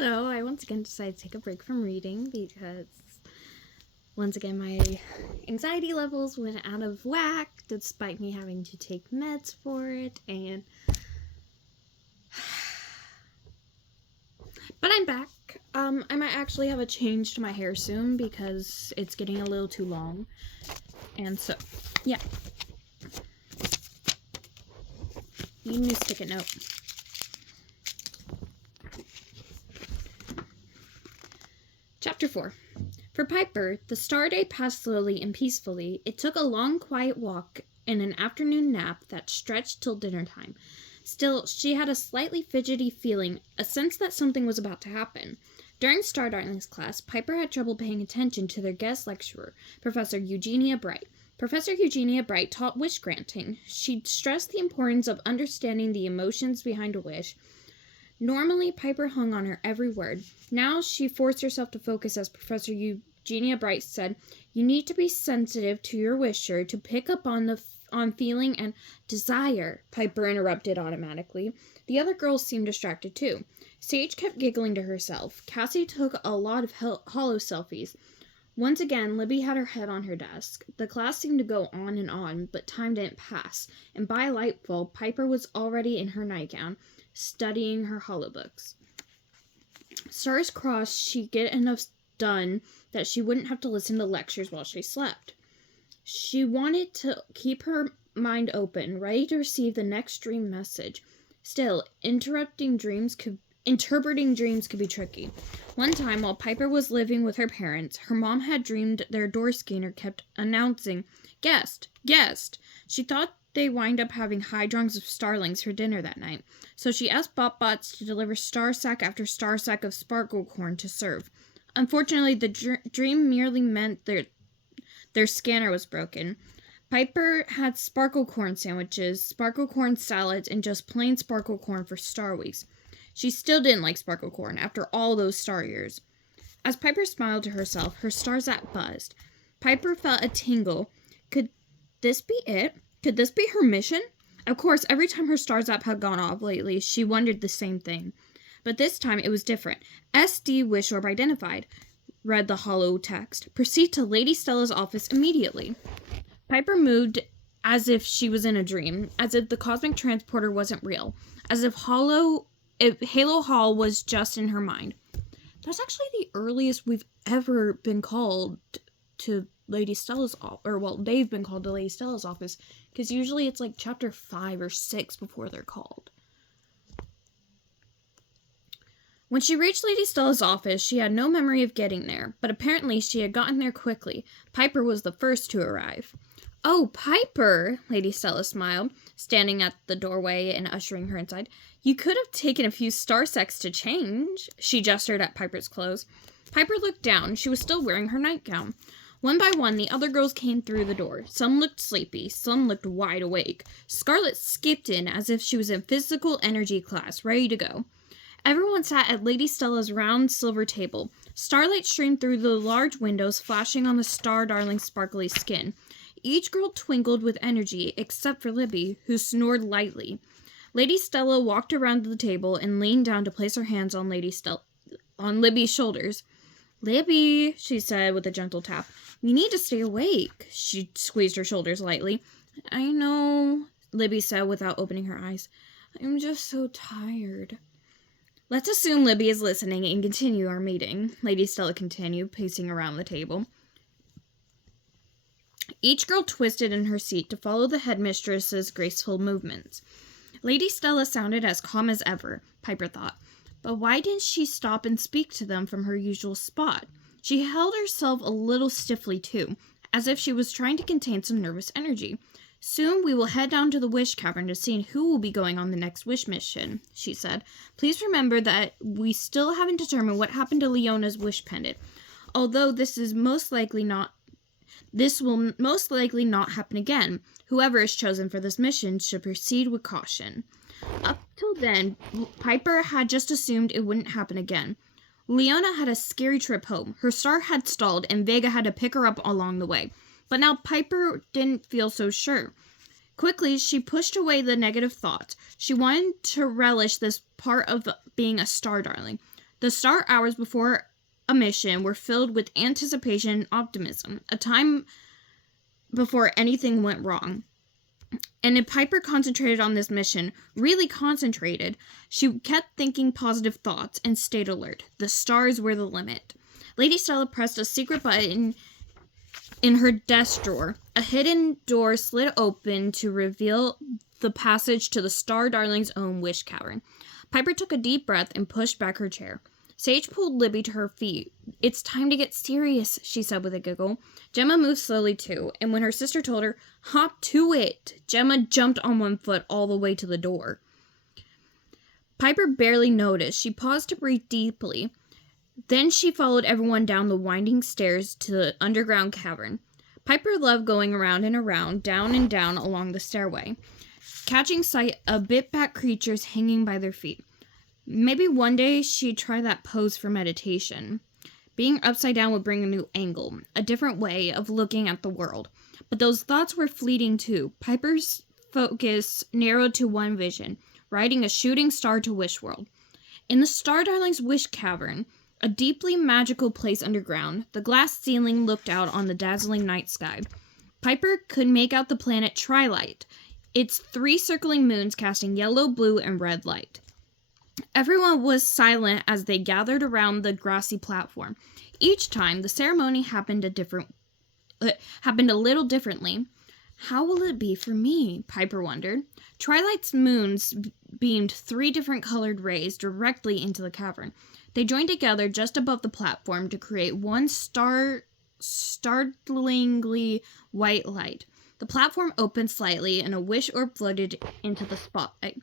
Hello, I once again decided to take a break from reading because once again my anxiety levels went out of whack despite me having to take meds for it, but I'm back. I might actually have a change to my hair soon because it's getting a little too long, and so yeah, you need a stick-it note. Chapter 4. For Piper, the star day passed slowly and peacefully. It took a long, quiet walk and an afternoon nap that stretched till dinner time. Still, she had a slightly fidgety feeling, a sense that something was about to happen. During Star Darling's class, Piper had trouble paying attention to their guest lecturer, Professor Eugenia Bright. Professor Eugenia Bright taught wish granting. She stressed the importance of understanding the emotions behind a wish. Normally, Piper hung on her every word. Now she forced herself to focus as Professor Eugenia Bright said, "You need to be sensitive to your wisher, to pick up on feeling and desire," Piper interrupted automatically. The other girls seemed distracted too. Sage kept giggling to herself. Cassie took a lot of hollow selfies. Once again, Libby had her head on her desk. The class seemed to go on, but time didn't pass, and by lightfall, Piper was already in her nightgown, studying her hollow books. Stars crossed she'd get enough done that she wouldn't have to listen to lectures while she slept. She wanted to keep her mind open, ready to receive the next dream message. Still, interpreting dreams could be tricky. One time, while Piper was living with her parents, her mom had dreamed their door scanner kept announcing, "Guest, guest." She thought they wind up having hydrons of starlings for dinner that night, so she asked BotBots to deliver star sack after star sack of sparkle corn to serve. Unfortunately, the dream merely meant their scanner was broken. Piper had sparkle corn sandwiches, sparkle corn salads, and just plain sparkle corn for Star Weeks. She still didn't like sparkle corn after all those star years. As Piper smiled to herself, her star zap buzzed. Piper felt a tingle. Could this be it? Could this be her mission? Of course, every time her star zap had gone off lately, she wondered the same thing. But this time it was different. SD Wish Orb identified, read the hollow text. Proceed to Lady Stella's office immediately. Piper moved as if she was in a dream, as if the cosmic transporter wasn't real, as if Halo Hall was just in her mind. That's actually the earliest we've ever been called to Lady Stella's they've been called to Lady Stella's office, because usually it's like chapter 5 or 6 before they're called. When she reached Lady Stella's office, she had no memory of getting there, but apparently she had gotten there quickly. Piper was the first to arrive. "Oh, Piper," Lady Stella smiled, standing at the doorway and ushering her inside. "You could have taken a few star sacks to change." She gestured at Piper's clothes. Piper looked down. She was still wearing her nightgown. One by one, the other girls came through the door. Some looked sleepy, some looked wide awake. Scarlet skipped in as if she was in physical energy class, ready to go. Everyone sat at Lady Stella's round silver table. Starlight streamed through the large windows, flashing on the Star Darling's sparkly skin. Each girl twinkled with energy, except for Libby, who snored lightly. Lady Stella walked around the table and leaned down to place her hands on Libby's shoulders. "Libby," she said with a gentle tap, "you need to stay awake." She squeezed her shoulders lightly. "I know," Libby said without opening her eyes. "I'm just so tired." "Let's assume Libby is listening and continue our meeting," Lady Stella continued, pacing around the table. Each girl twisted in her seat to follow the headmistress's graceful movements. Lady Stella sounded as calm as ever, Piper thought. But why didn't she stop and speak to them from her usual spot? She held herself a little stiffly, too, as if she was trying to contain some nervous energy. "Soon we will head down to the Wish Cavern to see who will be going on the next Wish mission," she said. "Please remember that we still haven't determined what happened to Leona's Wish Pendant, although this will most likely not happen again. Whoever is chosen for this mission should proceed with caution." Up till then, Piper had just assumed it wouldn't happen again. Leona had a scary trip home. Her star had stalled, and Vega had to pick her up along the way. But now Piper didn't feel so sure. Quickly, she pushed away the negative thoughts. She wanted to relish this part of being a Star Darling. The start hours before a mission were filled with anticipation and optimism, a time before anything went wrong. And if Piper concentrated on this mission, really concentrated, she kept thinking positive thoughts and stayed alert. The stars were the limit. Lady Stella pressed a secret button in her desk drawer. A hidden door slid open to reveal the passage to the Star Darling's own wish cavern. Piper took a deep breath and pushed back her chair. Sage pulled Libby to her feet. "It's time to get serious," she said with a giggle. Gemma moved slowly too, and when her sister told her, "Hop to it," Gemma jumped on one foot all the way to the door. Piper barely noticed. She paused to breathe deeply. Then she followed everyone down the winding stairs to the underground cavern. Piper loved going around and around, down and down along the stairway, catching sight of bit-back creatures hanging by their feet. Maybe one day she'd try that pose for meditation. Being upside down would bring a new angle, a different way of looking at the world. But those thoughts were fleeting too. Piper's focus narrowed to one vision, riding a shooting star to Wishworld. In the Star Darling's wish cavern, a deeply magical place underground, the glass ceiling looked out on the dazzling night sky. Piper could make out the planet Trilite, its 3 circling moons casting yellow, blue, and red light. Everyone was silent as they gathered around the grassy platform. Each time, the ceremony happened a little differently. How will it be for me? Piper wondered. Trilite's moons beamed 3 different colored rays directly into the cavern. They joined together just above the platform to create one startlingly white light. The platform opened slightly, and a wish orb floated into the spotlight.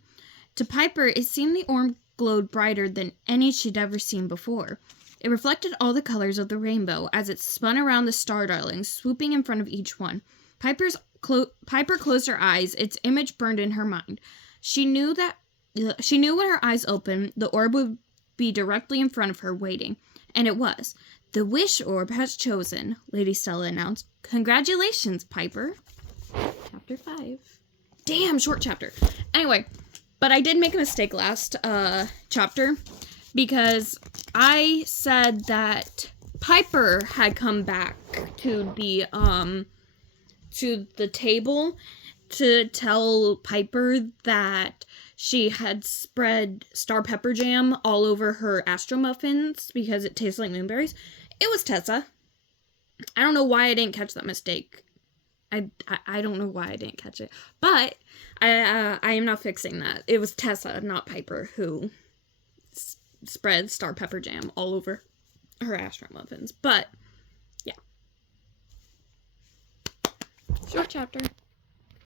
To Piper, it seemed the orb glowed brighter than any she'd ever seen before. It reflected all the colors of the rainbow as it spun around the Star Darlings, swooping in front of each one. Piper closed her eyes. Its image burned in her mind. She knew when her eyes opened, the orb would be directly in front of her, waiting. And it was. "The wish orb has chosen," Lady Stella announced. "Congratulations, Piper." Chapter 5. Damn, short chapter. Anyway, but I did make a mistake last chapter, because I said that Piper had come back to the table to tell Piper that she had spread star pepper jam all over her Astro Muffins because it tastes like moonberries. It was Tessa. I don't know why I didn't catch that mistake. I don't know why I didn't catch it. But I am now fixing that. It was Tessa, not Piper, who spread star pepper jam all over her Astro Muffins. But, yeah. Short chapter.